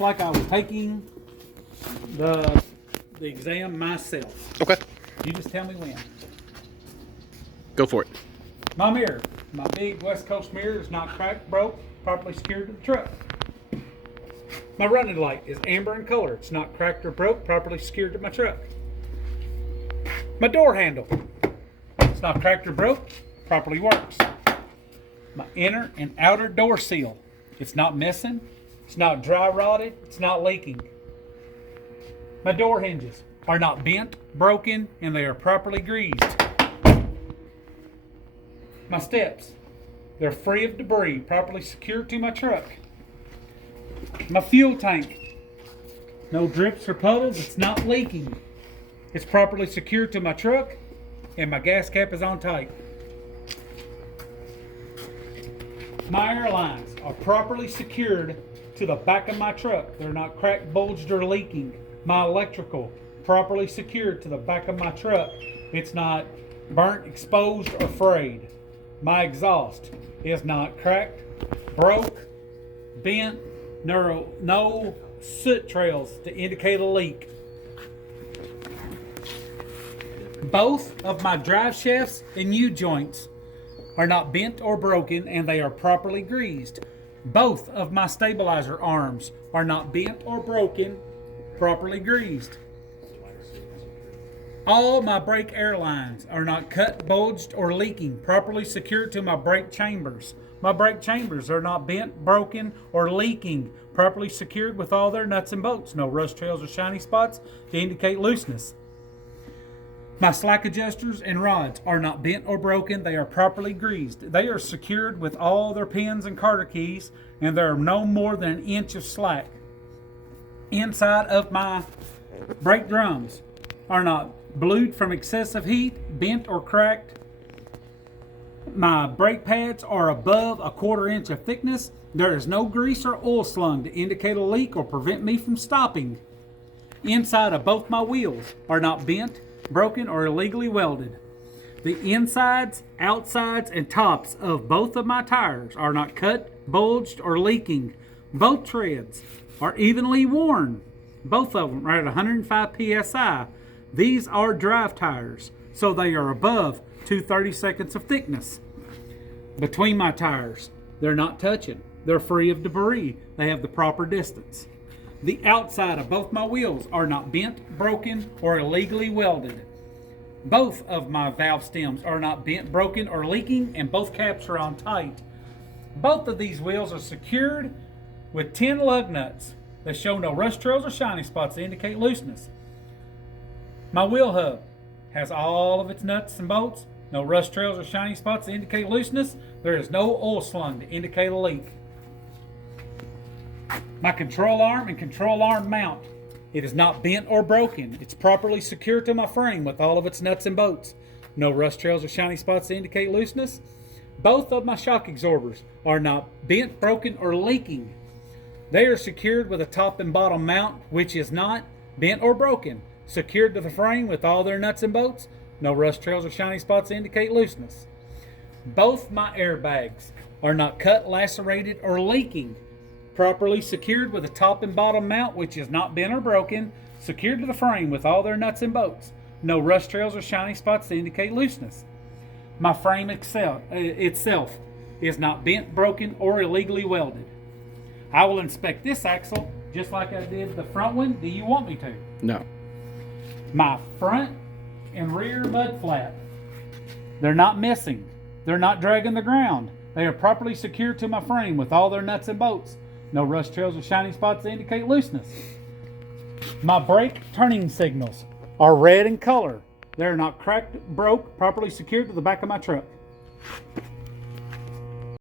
Like I was taking the exam myself. Okay. You just tell me when. Go for it. My mirror, my big West Coast mirror is not cracked, broke, properly secured to the truck. My running light is amber in color. It's not cracked or broke, properly secured to my truck. My door handle, it's not cracked or broke, properly works. My inner and outer door seal, it's not missing, it's not dry rotted, it's not leaking. My door hinges are not bent, broken, and they are properly greased. My steps, they're free of debris, properly secured to my truck. My fuel tank, no drips or puddles, it's not leaking. It's properly secured to my truck, and my gas cap is on tight. My airlines are properly secured to the back of my truck. They're not cracked, bulged, or leaking. My electrical, properly secured to the back of my truck. It's not burnt, exposed, or frayed. My exhaust is not cracked, broke, bent, no soot trails to indicate a leak. Both of my drive shafts and U-joints are not bent or broken, and they are properly greased. Both of my stabilizer arms are not bent or broken, properly greased. All my brake air lines are not cut, bulged, or leaking, properly secured to my brake chambers. My brake chambers are not bent, broken, or leaking, properly secured with all their nuts and bolts. No rust trails or shiny spots to indicate looseness. My slack adjusters and rods are not bent or broken. They are properly greased. They are secured with all their pins and Carter keys, and there are no more than an inch of slack. Inside of my brake drums are not blued from excessive heat, bent or cracked. My brake pads are above a 1/4 inch of thickness. There is no grease or oil slung to indicate a leak or prevent me from stopping. Inside of both my wheels are not bent, broken, or illegally welded. The insides, outsides, and tops of both of my tires are not cut, bulged, or leaking. Both treads are evenly worn. Both of them are at 105 psi. These are drive tires, so they are above 2/32 of thickness. Between my tires, they're not touching. They're free of debris. They have the proper distance. The outside of both my wheels are not bent, broken, or illegally welded. Both of my valve stems are not bent, broken, or leaking, and both caps are on tight. Both of these wheels are secured with 10 lug nuts that show no rust trails or shiny spots to indicate looseness. My wheel hub has all of its nuts and bolts, no rust trails or shiny spots to indicate looseness. There is no oil slung to indicate a leak. My control arm and control arm mount, it is not bent or broken. It's properly secured to my frame with all of its nuts and bolts. No rust trails or shiny spots to indicate looseness. Both of my shock absorbers are not bent, broken, or leaking. They are secured with a top and bottom mount, which is not bent or broken. Secured to the frame with all their nuts and bolts. No rust trails or shiny spots to indicate looseness. Both my airbags are not cut, lacerated, or leaking. Properly secured with a top and bottom mount, which is not bent or broken. Secured to the frame with all their nuts and bolts. No rust trails or shiny spots to indicate looseness. My frame itself is not bent, broken, or illegally welded. I will inspect this axle just like I did the front one. Do you want me to? No. My front and rear mud flap, they're not missing. They're not dragging the ground. They are properly secured to my frame with all their nuts and bolts. No rust trails or shiny spots to indicate looseness. My brake turning signals are red in color. They're not cracked, broke, properly secured to the back of my truck.